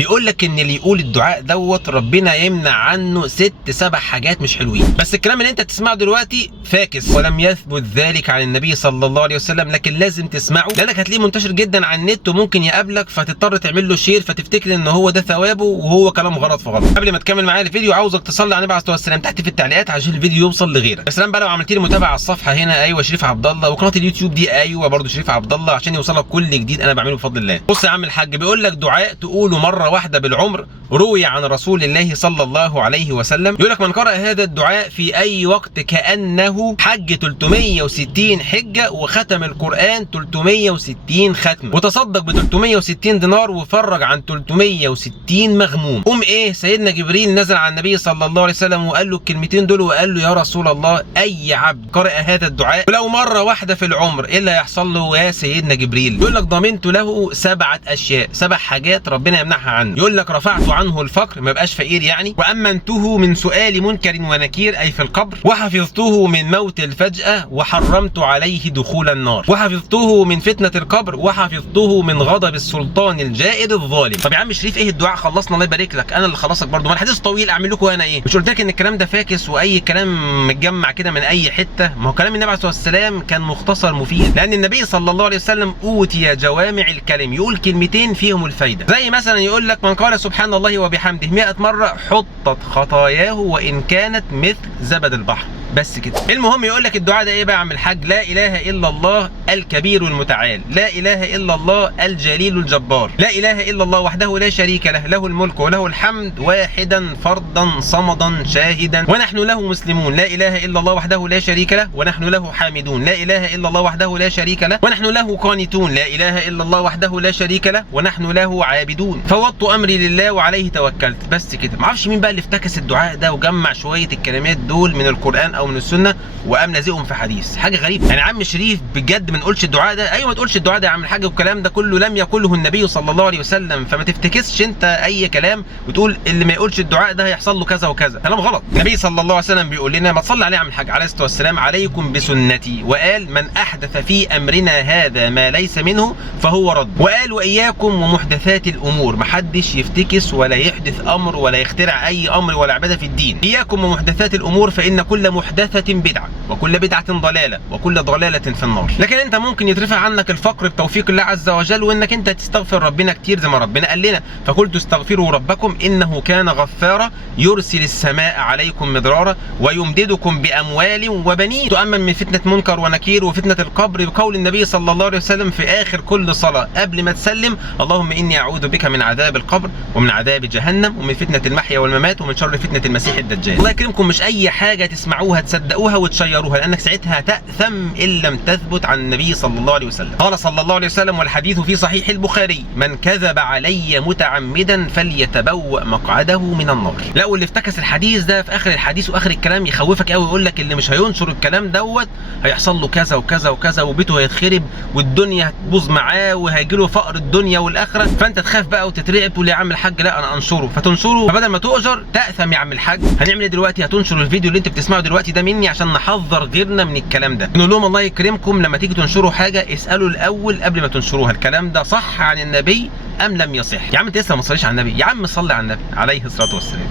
بيقول لك ان اللي يقول الدعاء دوت ربنا يمنع عنه 6 7 حاجات مش حلوين. بس الكلام اللي انت تسمعه دلوقتي فاكس ولم يثبت ذلك عن النبي صلى الله عليه وسلم، لكن لازم تسمعه لانك هتلاقيه منتشر جدا على النت وممكن يقابلك فتضطر تعمل له شير فتفتكر ان هو ده ثوابه وهو كلام غلط في غلط. قبل ما تكمل معايا الفيديو عاوزك تصلي على النبي عليه الصلاه والسلام تحت في التعليقات عشان الفيديو يوصل لغيرك. يا سلام بقى لو عملت لي متابعه على الصفحه هنا ايوه شريف عبد الله، وقناه اليوتيوب دي ايوه برده شريف عبد الله، عشان يوصلك كل جديد انا بعمله بفضل الله. بص يا عم الحاج، بيقول لك دعاء تقوله مره واحده بالعمر روي عن رسول الله صلى الله عليه وسلم. يقول لك من قرأ هذا الدعاء في اي وقت كأنه حج 360 حجه وختم القرآن 360 ختمه وتصدق ب 360 دينار وفرج عن 360 مغموم. ايه سيدنا جبريل نزل على النبي صلى الله عليه وسلم وقال له الكلمتين دول وقال له يا رسول الله اي عبد قرأ هذا الدعاء ولو مره واحده في العمر ايه اللي هيحصل له يا سيدنا جبريل؟ يقول لك ضمنت له 7 اشياء، 7 حاجات ربنا يمنعها عنه. يقول لك رفعت عنه الفقر ما يبقاش فقير يعني، وامنته من سؤال منكر ونكير اي في القبر، وحفظته من موت الفجأة، وحرمت عليه دخول النار، وحفظته من فتنة القبر، وحفظته من غضب السلطان الجائر الظالم. طب يا عم شريف ايه الدعاء؟ خلصنا الله يبارك لك، انا اللي خلصك برضه، ما الحديث طويل اعمل لكم انا ايه؟ مش قلت لك ان الكلام ده فاكس واي كلام متجمع كده من اي حته؟ ما هو كلام النبي عليه الصلاه والسلام كان مختصر مفيد، لان النبي صلى الله عليه وسلم اوتي جوامع الكلم، يقول كلمتين فيهم الفايده. زي مثلا يقول لك من قال سبحان الله وبحمده 100 مره حطت خطاياه وان كانت مثل زبد البحر. بس كده. المهم يقول لك الدعاء ده ايه بقى يا عم الحاج؟ لا اله الا الله الكبير المتعال، لا اله الا الله الجليل الجبار، لا اله الا الله وحده لا شريك له، له الملك وله الحمد واحدا فردا صمدا شاهدا ونحن له مسلمون، لا اله الا الله وحده لا شريك له ونحن له حامدون، لا اله الا الله وحده لا شريك له ونحن له قانتون، لا اله الا الله وحده لا شريك له ونحن له عابدون، فوضت امري لله وعليه توكلت. بس كده. ما اعرفش مين بقى اللي افتكس الدعاء ده وجمع شويه الكلمات دول من القران او من السنه وقام لازقهم في حديث. حاجه غريبه يعني. عم شريف بجد ما نقولش الدعاء ده؟ ايوه ما تقولش الدعاء ده يا عم الحاج، والكلام ده كله لم يقله النبي صلى الله عليه وسلم، فما تفتكسش انت اي كلام وتقول اللي ما يقولش الدعاء ده هيحصل له كذا وكذا، كلام غلط. النبي صلى الله عليه وسلم بيقول لنا ما تصلي عليه يا عم الحاج عليه الصلاه والسلام عليكم بسنتي، وقال من احدث في امرنا هذا ما ليس منه فهو رد، وقال واياكم ومحدثات الامور، ما حدش يفتكس ولا يحدث امر ولا يخترع اي امر ولا عباده في الدين. اياكم ومحدثات الامور فان كل محدثه بدعه وكل بدعه ضلاله وكل ضلاله في النار. لكن انت ممكن يترفع عنك الفقر بتوفيق الله عز وجل وانك انت تستغفر ربنا كتير زي ما ربنا قال لنا فقلت استغفروا ربكم انه كان غفارا يرسل السماء عليكم مدرارا ويمددكم باموال وبنين تؤمن من فتنه منكر ونكير وفتنه القبر، بقول النبي صلى الله عليه وسلم في اخر كل صلاه قبل ما تسلم اللهم اني اعوذ بك من عذاب القبر ومن عذاب جهنم ومن فتنه المحيا والممات ومن شر فتنه المسيح الدجال. الله يكرمكم مش اي حاجه تسمعوها تصدقوها وتشيروها، لانك ساعتها تأثم ان لم تثبت عن النبي صلى الله عليه وسلم. قال صلى الله عليه وسلم والحديث في صحيح البخاري من كذب علي متعمدا فليتبوأ مقعده من النار. لا واللي افتكس الحديث ده في اخر الحديث واخر الكلام يخوفك قوي، يقول لك اللي مش هينشر الكلام دوت هيحصل له كذا وكذا وكذا وبيته هيتخرب والدنيا هتبوظ معاه وهيجي له فقر الدنيا والاخره، فانت تخاف بقى وتترعب تقول يا عم الحاج لا انا انشره، فتنشره فبدل ما تؤجر تأثم يا عم الحاج. هنعمل ايه دلوقتي؟ هتنشر الفيديو اللي انت بتسمعه دلوقتي ده مني عشان نحذر غيرنا من الكلام ده، نقول لهم الله يكرمكم لما تيجي تنشروا حاجه اسالوا الاول قبل ما تنشروها الكلام ده صح عن النبي ام لم يصح. يا عم انت لسه ما تصليش على النبي، يا عم صلي على النبي عليه الصلاه والسلام.